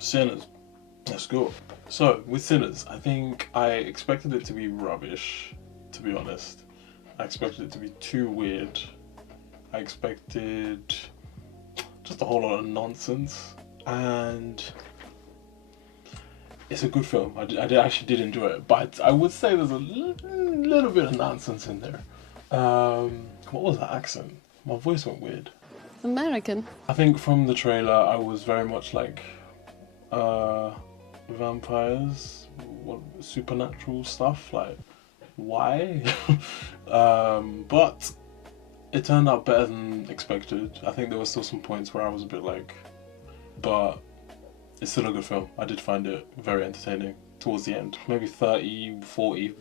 Sinners. Let's go. So, with Sinners, I think I expected it to be rubbish, to be honest. I expected it to be too weird. I expected just a whole lot of nonsense. And it's a good film. Actually did enjoy it. But I would say there's a little bit of nonsense in there. What was that accent? My voice went weird. American. I think from the trailer, I was very much like, vampires, what, supernatural stuff, like, why? But it turned out better than expected. I think there were still some points where I was a bit like, but it's still a good film. I did find it very entertaining towards the end. Maybe 30, 40,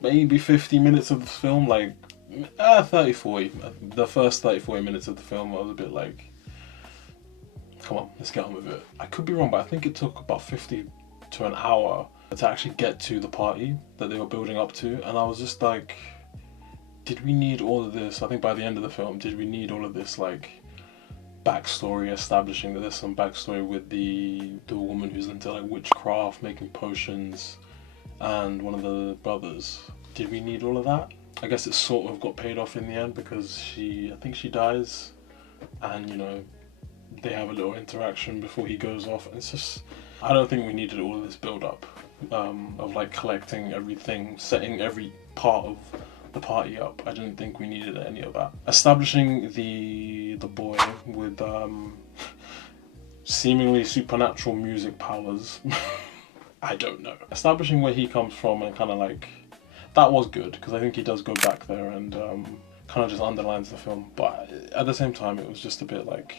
maybe 50 minutes of the film, like 30, 40. The first 30, 40 minutes of the film, I was a bit like, come on, let's get on with it. I could be wrong, but I think it took about 50 to an hour to actually get to the party that they were building up to. And I was just like, did we need all of this? I think by the end of the film, did we need all of this, like, backstory establishing that there's some backstory with the woman who's into like witchcraft, making potions, and one of the brothers? Did we need all of that? I guess it sort of got paid off in the end because I think she dies, and you know, they have a little interaction before he goes off. And it's just, I don't think we needed all of this build up of like collecting everything, setting every part of the party up. I didn't think we needed any of that. Establishing the boy with seemingly supernatural music powers. I don't know. Establishing where he comes from and kind of like, that was good because I think he does go back there and kind of just underlines the film. But at the same time, it was just a bit like,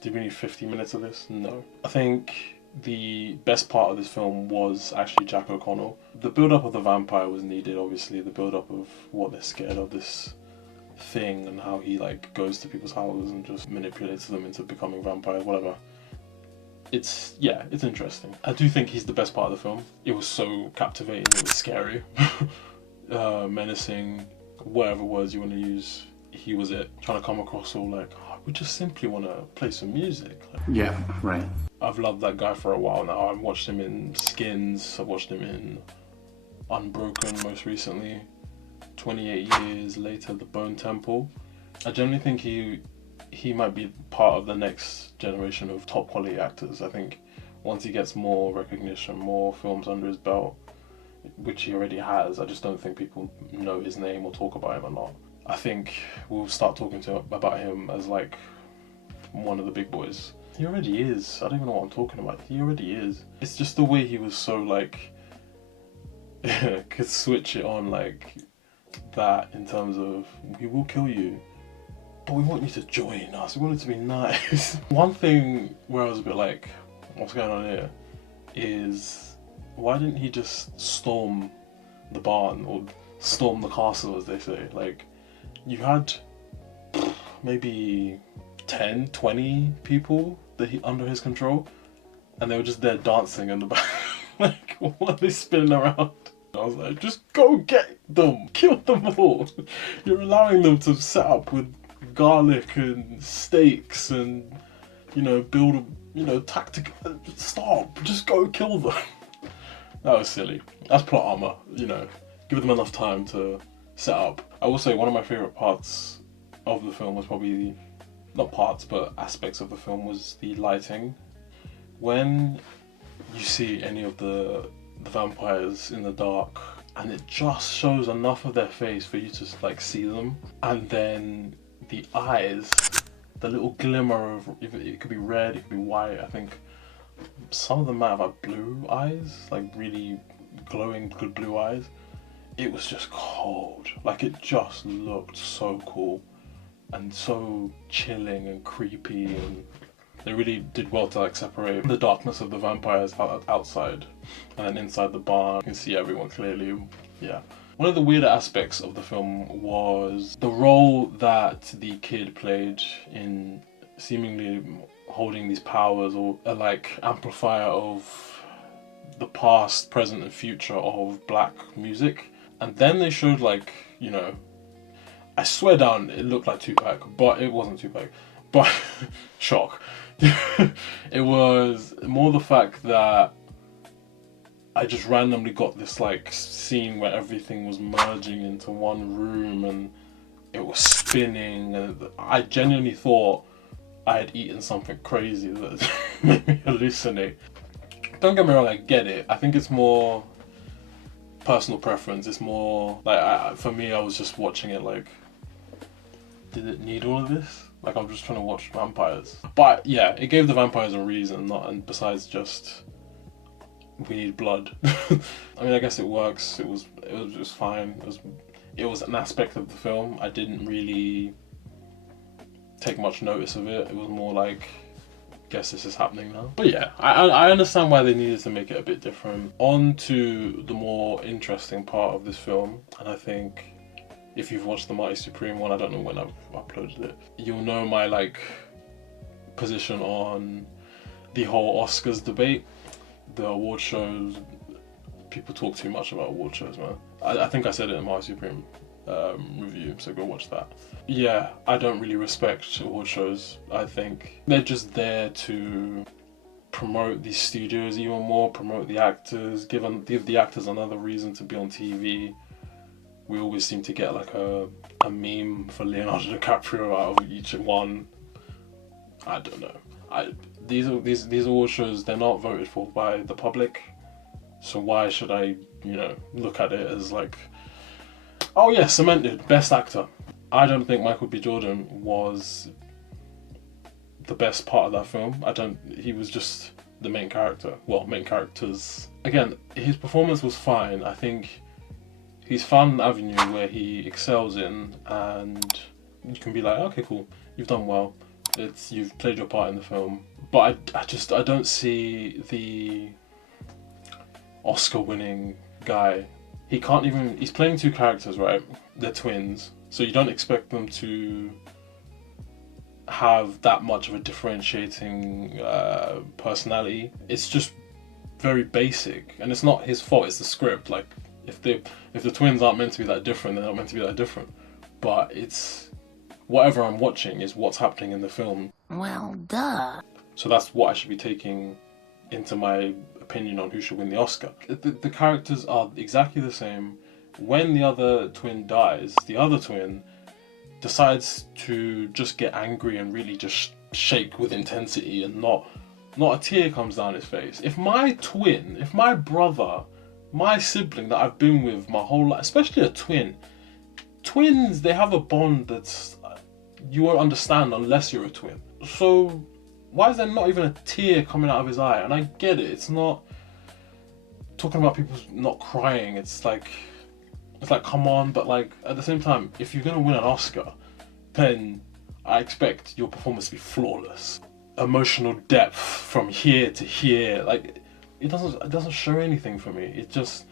did we need 50 minutes of this? No. I think the best part of this film was actually Jack O'Connell. The build-up of the vampire was needed, obviously. The build-up of what they're scared of, this thing, and how he like goes to people's houses and just manipulates them into becoming vampires, whatever. It's interesting. I do think he's the best part of the film. It was so captivating, it was scary, menacing, whatever words you want to use. He was it. Trying to come across all like, oh, we just simply want to play some music. Like, yeah, right. I've loved that guy for a while now. I've watched him in Skins, I've watched him in Unbroken most recently, 28 Years Later, The Bone Temple. I generally think he might be part of the next generation of top quality actors. I think once he gets more recognition, more films under his belt, which he already has, I just don't think people know his name or talk about him a lot. I think we'll start talking about him as like one of the big boys. He already is. I don't even know what I'm talking about. He already is. It's just the way he was so like, could switch it on like that in terms of, we will kill you, but we want you to join us. We want it to be nice. One thing where I was a bit like, what's going on here, is why didn't he just storm the barn or storm the castle, as they say? Like, you had maybe 10, 20 people that under his control, and they were just there dancing in the back. Like, what are they spinning around? I was like, just go get them, kill them all. You're allowing them to set up with garlic and steaks and, you know, build a, tactic. Stop, just go kill them. That was silly. That's plot armor, give them enough time to set up. I will say one of my favourite parts of the film was probably, not parts, but aspects of the film, was the lighting. When you see any of the vampires in the dark, and it just shows enough of their face for you to like see them, and then the eyes, the little glimmer of, it could be red, it could be white. I think some of them might have like blue eyes, like really glowing good blue eyes. It was just cold. Like, it just looked so cool and so chilling and creepy, and they really did well to like separate the darkness of the vampires outside, and then inside the barn you can see everyone clearly. Yeah. One of the weirder aspects of the film was the role that the kid played in seemingly holding these powers, or a like amplifier of the past, present and future of black music. And then they showed like, I swear down it looked like Tupac, but it wasn't Tupac. But shock. It was more the fact that I just randomly got this like scene where everything was merging into one room and it was spinning, and I genuinely thought I had eaten something crazy that made me hallucinate. Don't get me wrong, I get it. I think it's more personal preference. It's more like, for me, I was just watching it like, did it need all of this? Like, I'm just trying to watch vampires. But yeah, it gave the vampires a reason, and besides just, we need blood. I mean, I guess it works. It was fine. It was an aspect of the film. I didn't really take much notice of it. It was more like, guess this is happening now. But yeah, I understand why they needed to make it a bit different. On to the more interesting part of this film, and I think if you've watched the Mighty Supreme one, I don't know when I've uploaded it, you'll know my like position on the whole Oscars debate. The award shows, people talk too much about award shows, man. I think I said it in my Supreme review, so go watch that. Yeah, I don't really respect award shows. I think they're just there to promote these studios even more, promote the actors, give the actors another reason to be on TV. We always seem to get like a meme for Leonardo DiCaprio out of each one. I don't know. These award shows, they're not voted for by the public, so why should I, look at it as like, oh yeah, cemented, best actor. I don't think Michael B. Jordan was the best part of that film. He was just the main character. Well, main characters. Again, his performance was fine. I think he's found an avenue where he excels in, and you can be like, okay, cool, you've done well. You've played your part in the film. But I don't see the Oscar-winning guy. He's playing two characters, right? They're twins. So you don't expect them to have that much of a differentiating personality. It's just very basic, and it's not his fault, it's the script. Like, if the twins aren't meant to be that different, they're not meant to be that different. But it's, whatever I'm watching is what's happening in the film. Well, duh. So that's what I should be taking into my opinion on who should win the Oscar. The characters are exactly the same. When the other twin dies, the other twin decides to just get angry and really just shake with intensity, and not a tear comes down his face. If my twin, if my brother, my sibling that I've been with my whole life, especially a twin, twins, they have a bond that's, you won't understand unless you're a twin. So why is there not even a tear coming out of his eye? And I get it, it's not talking about people not crying, it's like, come on, but like, at the same time, if you're gonna win an Oscar, then I expect your performance to be flawless. Emotional depth from here to here, like, it doesn't show anything for me. It's just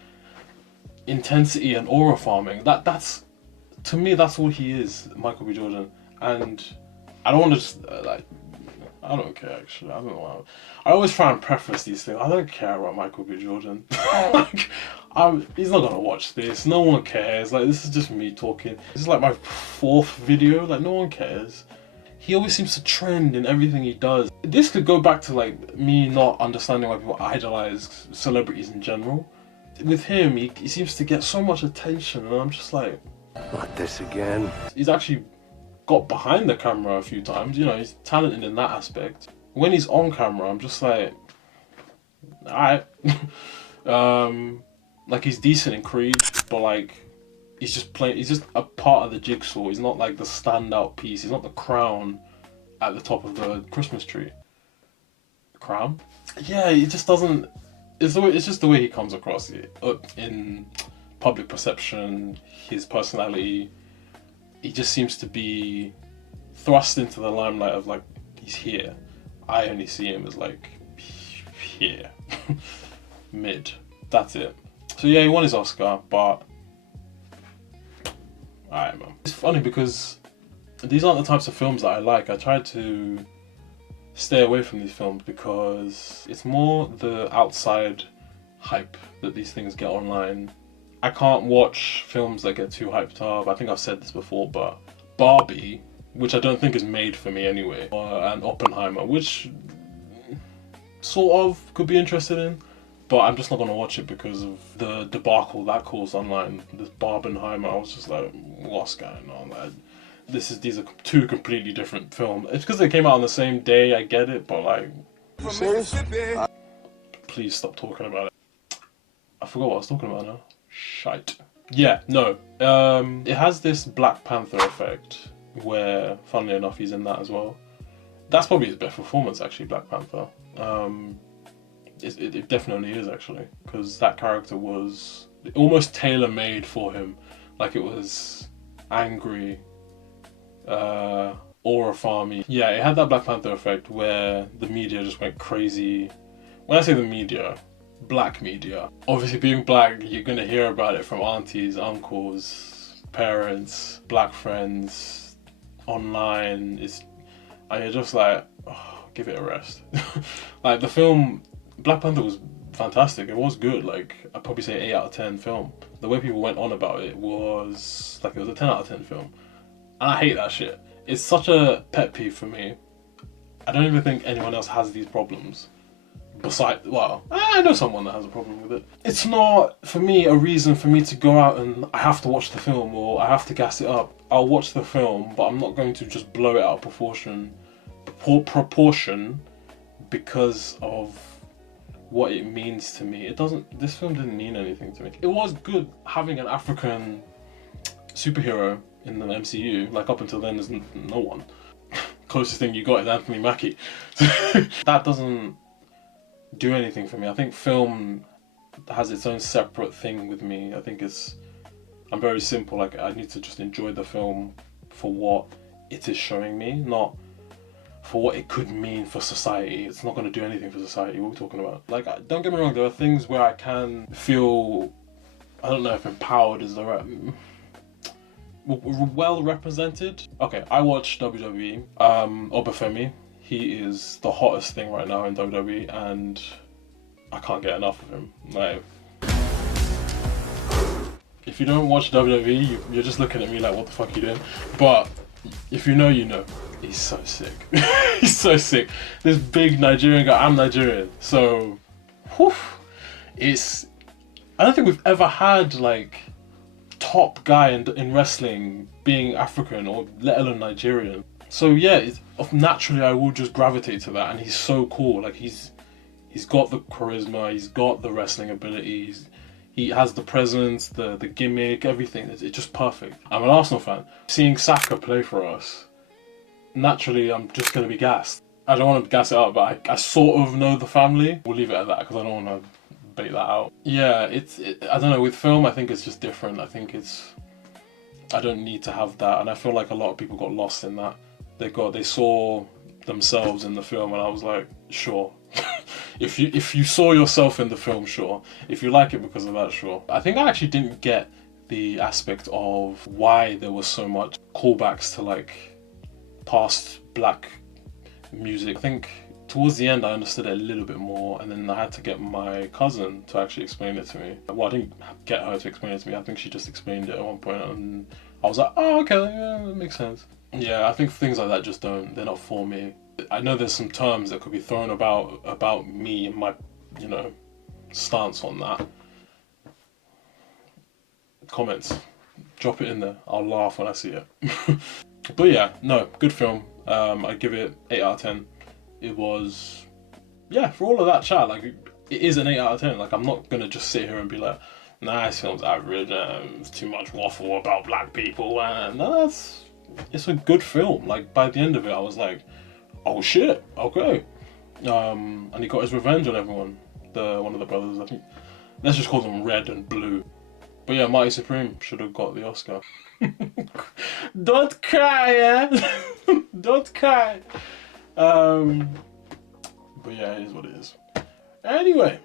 intensity and aura farming. That's to me, that's all he is, Michael B. Jordan. And I don't want to just I don't care actually. I don't know. I always try and preface these things. I don't care about Michael B. Jordan. He's not gonna watch this. No one cares. Like, this is just me talking. This is like my 4th video. Like, no one cares. He always seems to trend in everything he does. This could go back to like me not understanding why people idolize celebrities in general. With him, he seems to get so much attention, and I'm just like, not this again. He's actually got behind the camera a few times, he's talented in that aspect. When he's on camera, I'm just like, alright. Like, he's decent in Creed, but like, he's just a part of the jigsaw. He's not like the standout piece. He's not the crown at the top of the Christmas tree. Crown? Yeah, he just doesn't, it's just the way he comes across in public perception, his personality. He just seems to be thrust into the limelight of like, he's here. I only see him as like, here. Mid. That's it. So yeah, he won his Oscar, but alright, man. It's funny because these aren't the types of films that I like. I try to stay away from these films because it's more the outside hype that these things get online. I can't watch films that get too hyped up. I think I've said this before, but Barbie which I don't think is made for me anyway, and Oppenheimer, which sort of could be interested in, but I'm just not gonna watch it because of the debacle that caused online. This Barbenheimer, I was just like, what's going on? Like, these are two completely different films. It's because they came out on the same day. I get it, but like, please stop talking about it. I forgot what I was talking about now. Shite. Yeah, no. It has this Black Panther effect where, funnily enough, he's in that as well. That's probably his best performance, actually, Black Panther. It definitely is, actually, because that character was almost tailor-made for him. Like, it was angry, aura farmy. Yeah, it had that Black Panther effect where the media just went crazy. When I say the media, black media. Obviously, being black, you're gonna hear about it from aunties, uncles, parents, black friends, online. And you're just like, oh, give it a rest. Like, the film Black Panther was fantastic. It was good. Like, I'd probably say 8 out of 10 film. The way people went on about it was like, it was a 10 out of 10 film. And I hate that shit. It's such a pet peeve for me. I don't even think anyone else has these problems. Besides, well, I know someone that has a problem with it. It's not, for me, a reason for me to go out and I have to watch the film or I have to gas it up. I'll watch the film, but I'm not going to just blow it out of proportion because of what it means to me. This film didn't mean anything to me. It was good having an African superhero in the MCU. Like, up until then, there's no one. Closest thing you got is Anthony Mackie. That doesn't do anything for me. I think film has its own separate thing with me. I think I'm very simple. Like, I need to just enjoy the film for what it is showing me, not for what it could mean for society. It's not going to do anything for society. What are we talking about? Like, don't get me wrong, there are things where I can feel, I don't know if empowered is the right, well represented. Okay, I watch WWE. Obafemi, he is the hottest thing right now in WWE, and I can't get enough of him. Like, if you don't watch WWE, you're just looking at me like, what the fuck are you doing? But if you know, you know. He's so sick. He's so sick. This big Nigerian guy. I'm Nigerian, so whew, I don't think we've ever had like top guy in wrestling being African or let alone Nigerian. So yeah, naturally I will just gravitate to that, and he's so cool. Like, he's got the charisma, he's got the wrestling abilities, he has the presence, the gimmick, everything. It's just perfect. I'm an Arsenal fan. Seeing Saka play for us, naturally I'm just going to be gassed. I don't want to gas it up, but I sort of know the family. We'll leave it at that because I don't want to bait that out. Yeah, I don't know, with film I think it's just different. I think I don't need to have that, and I feel like a lot of people got lost in that. They saw themselves in the film, and I was like, sure. If you saw yourself in the film, sure. If you like it because of that, sure. I think I actually didn't get the aspect of why there was so much callbacks to like past black music. I think towards the end I understood it a little bit more, and then I had to get my cousin to actually explain it to me. Well, I didn't get her to explain it to me. I think she just explained it at one point, and I was like, oh, okay, yeah, that makes sense. Yeah, I think things like that just they're not for me. I know there's some terms that could be thrown about me and my, stance on that. Comments, drop it in there. I'll laugh when I see it. But yeah, no, good film. I give it 8 out of 10. It was, yeah, for all of that chat, like, it is an 8 out of 10. Like, I'm not gonna just sit here and be like, nah, this film's average, it's too much waffle about black people, and no, it's a good film. Like, by the end of it, I was like, oh shit, okay. And he got his revenge on everyone. One of the brothers, I think. Let's just call them Red and Blue. But yeah, Mighty Supreme should have got the Oscar. Don't cry, eh? Don't cry. But yeah, it is what it is. Anyway.